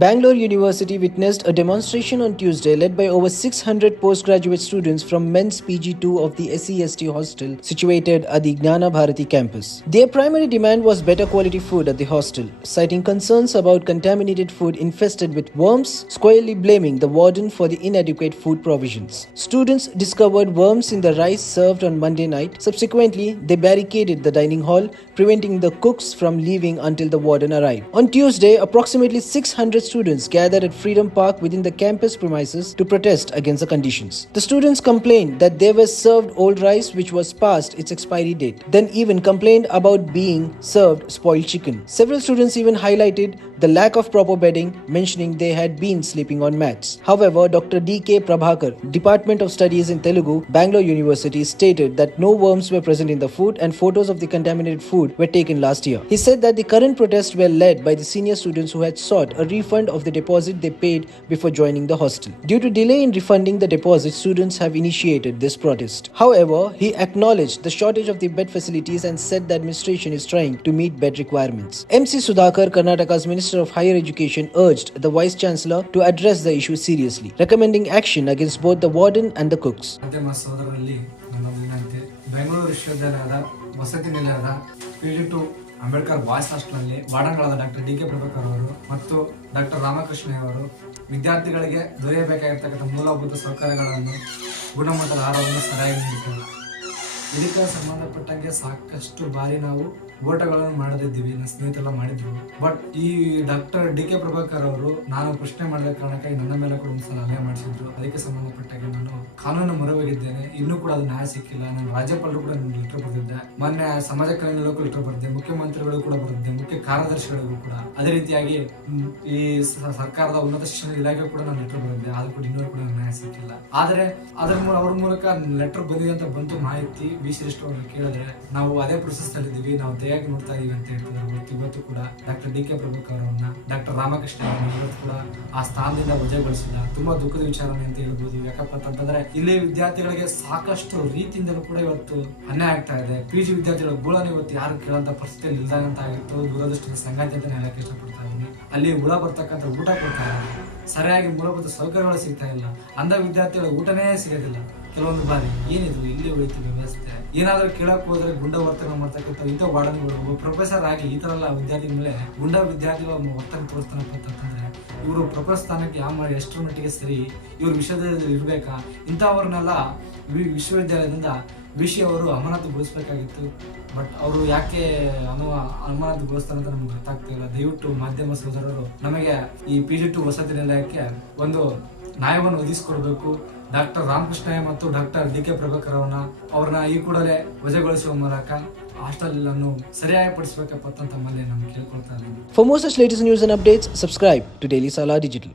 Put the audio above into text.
Bangalore University witnessed a demonstration on Tuesday led by over 600 postgraduate students from men's PG2 of the SEST hostel situated at the Jnanabharathi campus. Their primary demand was better quality food at the hostel, citing concerns about contaminated food infested with worms, squarely blaming the warden for the inadequate food provisions. Students discovered worms in the rice served on Monday night. Subsequently, they barricaded the dining hall, preventing the cooks from leaving until the warden arrived. On Tuesday, approximately 600 students gathered at Freedom Park within the campus premises to protest against the conditions. The students complained that they were served old rice which was past its expiry date, then even complained about being served spoiled chicken. Several students even highlighted the lack of proper bedding, mentioning they had been sleeping on mats. However, Dr. D.K. Prabhakar, Department of Studies in Telugu, Bangalore University, stated that no worms were present in the food and photos of the contaminated food were taken last year. He said that the current protests were led by the senior students who had sought a refund of the deposit they paid before joining the hostel. Due to delay in refunding the deposit, students have initiated this protest. However, he acknowledged the shortage of the bed facilities and said the administration is trying to meet bed requirements. MC Sudhakar, Karnataka's Minister of Higher Education, urged the Vice Chancellor to address the issue seriously, recommending action against both the warden and the cooks. Bengaluru ವಿಶ್ವವಿದ್ಯಾಲಯದ ವಸತಿ ನಿಲಯದ PG2 Ambedkar boys ಹಾಸ್ಟೆಲ್ನಲ್ಲಿ ವಾರ್ಡನ್ಗಳಾದ doctor DK. Prabhakar ಅವರು ಮತ್ತು doctor Ramakrishna ಅವರು ವಿದ್ಯಾರ್ಥಿಗಳಿಗೆ ದೊರೆಯಬೇಕಾಗಿರ್ತಕ್ಕಂಥ ಮೂಲಭೂತ ಸೌಕರ್ಯಗಳನ್ನು ಗುಣಮಟ್ಟದ ಆಹಾರವನ್ನು ಸರಿಯಾಗಿ ನೀಡುತ್ತಿಲ್ಲ. ಇದಕ್ಕೆ ಸಂಬಂಧಪಟ್ಟಂಗೆ ಸಾಕಷ್ಟು ಬಾರಿ ನಾವು ಓಟಗಳನ್ನು ಮಾಡದಿದ್ದೀವಿ, ನನ್ನ ಸ್ನೇಹಿತರೆಲ್ಲ ಮಾಡಿದ್ರು. ಬಟ್ ಈ ಡಾಕ್ಟರ್ ಡಿ.ಕೆ. ಪ್ರಭಾಕರ್ ಅವರು ನಾನು ಪ್ರಶ್ನೆ ಮಾಡಿದ ಕಾರಣಕ್ಕಾಗಿ ನನ್ನ ಮೇಲೆ ಕೂಡ ಒಂದ್ಸಲ ಹಲ್ಲೆ ಮಾಡಿಸಿದ್ರು. ಅದಕ್ಕೆ ಸಂಬಂಧಪಟ್ಟಾಗೆ ನಾನು ಕಾನೂನು ಮೊರೆ ಹೋಗಿದ್ದೇನೆ. ಇನ್ನೂ ಕೂಡ ಅದು ನ್ಯಾಯ ಸಿಕ್ಕಿಲ್ಲ. ನಾನು ರಾಜ್ಯಪಾಲರು ಕೂಡ ಲೆಟರ್ ಬರೆದಿದ್ದೆ, ಮೊನ್ನೆ ಸಮಾಜ ಕಲ್ಯಾಣ ಇಲಾಖೆಗೂ ಲೆಟರ್ ಬರೆದಿದ್ದೆ, ಮುಖ್ಯಮಂತ್ರಿಗಳು ಕೂಡ ಬರೆದಿದ್ದೆ, ಮುಖ್ಯ ಕಾರ್ಯದರ್ಶಿಗಳಿಗೂ ಕೂಡ. ಅದೇ ರೀತಿಯಾಗಿ ಈ ಸರ್ಕಾರದ ಉನ್ನತ ಶಿಕ್ಷಣ ಇಲಾಖೆ ಕೂಡ ನಾನು ಲೆಟರ್ ಬರೆದಿದ್ದೆ. ಆದ್ರೂ ಕೂಡ ಇನ್ನೂ ಕೂಡ ನ್ಯಾಯ ಸಿಕ್ಕಿಲ್ಲ. ಆದ್ರೆ ಅವ್ರ ಮೂಲಕ ಲೆಟರ್ ಬಂದಿದೆ ಅಂತ ಬಂತು ಮಾಹಿತಿ. ವಿಶೇಷ ಅವ್ರನ್ನ ಕೇಳಿದ್ರೆ ನಾವು ಅದೇ ಪ್ರೊಸೆಸ್ ಅಲ್ಲಿದ್ದೀವಿ, ನಾವು ದಯಾಗಿ ನೋಡ್ತಾ ಇದೀವಿ ಅಂತ ಹೇಳ್ತಿದ್ದಾರೆ. ಇವತ್ತು ಕೂಡ ಡಾಕ್ಟರ್ ಡಿ.ಕೆ. ಪ್ರಭಾಕರ್ ಅವರನ್ನ, ಡಾಕ್ಟರ್ ರಾಮಕೃಷ್ಣ ಅವರನ್ನ ಇವತ್ತು ಕೂಡ ಆ ಸ್ಥಾನದಿಂದ ವಜಾಗೊಳಿಸಿಲ್ಲ. ತುಂಬಾ ದುಃಖದ ವಿಚಾರಣೆ ಅಂತ ಹೇಳ್ಬೋದು. ಯಾಕಪ್ಪ ಅಂತಂದ್ರೆ ಇಲ್ಲಿ ವಿದ್ಯಾರ್ಥಿಗಳಿಗೆ ಸಾಕಷ್ಟು ರೀತಿಯಿಂದಲೂ ಕೂಡ ಇವತ್ತು ಅನ್ಯಾಯ ಆಗ್ತಾ ಇದೆ. PG ವಿದ್ಯಾರ್ಥಿಗಳ ಗೋಳನ್ನು ಇವತ್ತು ಯಾರು ಕೇಳಂತ ಪರಿಸ್ಥಿತಿಯಲ್ಲಿ ಇಲ್ದಂತ ಆಗಿತ್ತು. ದುರದೃಷ್ಟದ ಸಂಗಾತಿ ಅಂತ ಹೇಳಕ್ಕೆ ಇಷ್ಟಪಡ್ತಾ ಇದ್ದೀನಿ. ಅಲ್ಲಿ ಹುಳ ಬರ್ತಕ್ಕಂಥ ಊಟ ಕೊಡ್ತಾ ಇಲ್ಲ, ಸರಿಯಾಗಿ ಮೂಲಭೂತ ಸೌಕರ್ಯಗಳು ಸಿಗ್ತಾ ಇಲ್ಲ, ಅಂಧ ವಿದ್ಯಾರ್ಥಿಗಳ ಊಟನೇ ಸಿಗೋದಿಲ್ಲ. ಕೆಲವೊಂದು ಬಾರಿ ಏನಿದ್ರು ಇಲ್ಲಿ ಉಳಿತು ವ್ಯವಸ್ಥೆ, ಏನಾದ್ರೂ ಕೇಳಕ್ ಹೋದ್ರೆ ಗುಂಡ ವರ್ತನೆ ಮಾಡ್ತಕ್ಕಂಥ ಇಂಥ ವಾರ್ಡನ್ಗಳು ಪ್ರೊಫೆಸರ್ ಆಗಿ ಈ ತರ ಎಲ್ಲ ವಿದ್ಯಾರ್ಥಿಗಳ ಮೇಲೆ ಗುಂಡ ವಿದ್ಯಾರ್ಥಿಗಳ ವರ್ತನೆ ತೋರಿಸ್ತಾನಪ್ಪ ಅಂತಂದ್ರೆ ಇವರು ಪ್ರೊಫೆಸರ್ ಸ್ಥಾನಕ್ಕೆ ಯಾವ ಎಷ್ಟರ ಮಟ್ಟಿಗೆ ಸರಿ, ಇವ್ರು ವಿಶ್ವವಿದ್ಯಾಲಯದಲ್ಲಿ ಇರ್ಬೇಕಾ? ಇಂಥವ್ರನ್ನೆಲ್ಲ ವಿಶ್ವವಿದ್ಯಾಲಯದಿಂದ ವಿಷಯ ಅವರು ಅಮಾನತುಗೊಳಿಸಬೇಕಾಗಿತ್ತು. ಬಟ್ ಅವರು ಯಾಕೆ ಅಮಾನತುಗೊಳಿಸ್ತಾರೆ ಅಂತ ನಮ್ಗೆ ಗೊತ್ತಾಗ್ತಿಲ್ಲ. ದಯವಿಟ್ಟು ಮಾಧ್ಯಮ ಸೋದರರು ನಮಗೆ ಈ PG2 ವಸತಿ ನಿಲಯಕ್ಕೆ ಒಂದು ನ್ಯಾಯವನ್ನು ಒದಗಿಸಿಕೊಡ್ಬೇಕು. ಡಾಕ್ಟರ್ ರಾಮಕೃಷ್ಣ ಮತ್ತು ಡಾಕ್ಟರ್ ಡಿ.ಕೆ. ಪ್ರಭಾಕರ್ ಅವ್ರನ್ನ ಈ ಕೂಡಲೇ ವಜಾಗೊಳಿಸುವ ಮೂಲಕ ಹಾಸ್ಟೆಲ್ ಅನ್ನು ಸರಿಯಾಗಿ ಪಡಿಸಬೇಕಪ್ಪ ಅಂತ ತಮ್ಮಲ್ಲಿ ನಾನು ಕೇಳ್ಕೊಳ್ತಾ ಇದ್ದೀನಿ. For more such latest news and updates, subscribe to Daily Salah Digital.